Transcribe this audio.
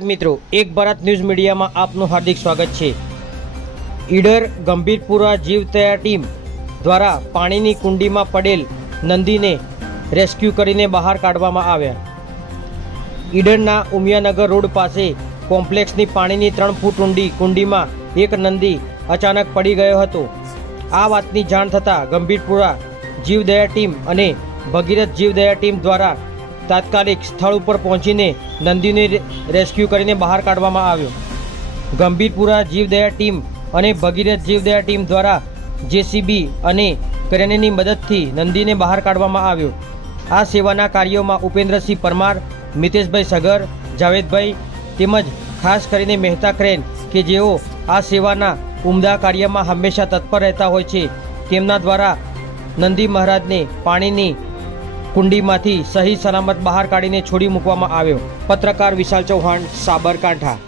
મિત્રો, એક ભારત ન્યૂઝ મીડિયામાં આપનું હાર્દિક સ્વાગત છે. ઈડર ગંભીરપુરા જીવતયા ટીમ દ્વારા પાણીની કુંડીમાં પડેલ નંદીને રેસ્ક્યુ કરીને બહાર કાઢવામાં આવ્યા. ઈડરના ઉમિયાનગર રોડ પાસે કોમ્પ્લેક્સની પાણીની ત્રણ ફૂટ ઊંડી કુંડીમાં એક નંદી અચાનક પડી ગયો હતો. આ વાતની જાણ થતાં ગંભીરપુરા જીવદયા ટીમ અને ભગીરથ જીવદયા ટીમ દ્વારા તાત્કાલિક સ્થળ ઉપર પહોંચીને નંદીને રેસ્ક્યુ કરીને બહાર કાઢવામાં આવ્યો. ગંભીરપુરા જીવદયા ટીમ અને ભગીરથ જીવદયા ટીમ દ્વારા જેસીબી અને ક્રેનની મદદથી નંદીને બહાર કાઢવામાં આવ્યો. આ સેવાના કાર્યોમાં ઉપેન્દ્રસિંહ પરમાર, મિતેશભાઈ સગર, જાવેદભાઈ તેમજ ખાસ કરીને મહેતા ક્રેન કે જેઓ આ સેવાના ઉમદા કાર્યમાં હંમેશા તત્પર રહેતા હોય છે, તેમના દ્વારા નંદી મહારાજને પાણીની કુંડીમાંથી સહી સલામત બહાર કાઢીને છોડી મૂકવામાં આવ્યો. પત્રકાર વિશાલ ચૌહાણ સાબરકાંઠા.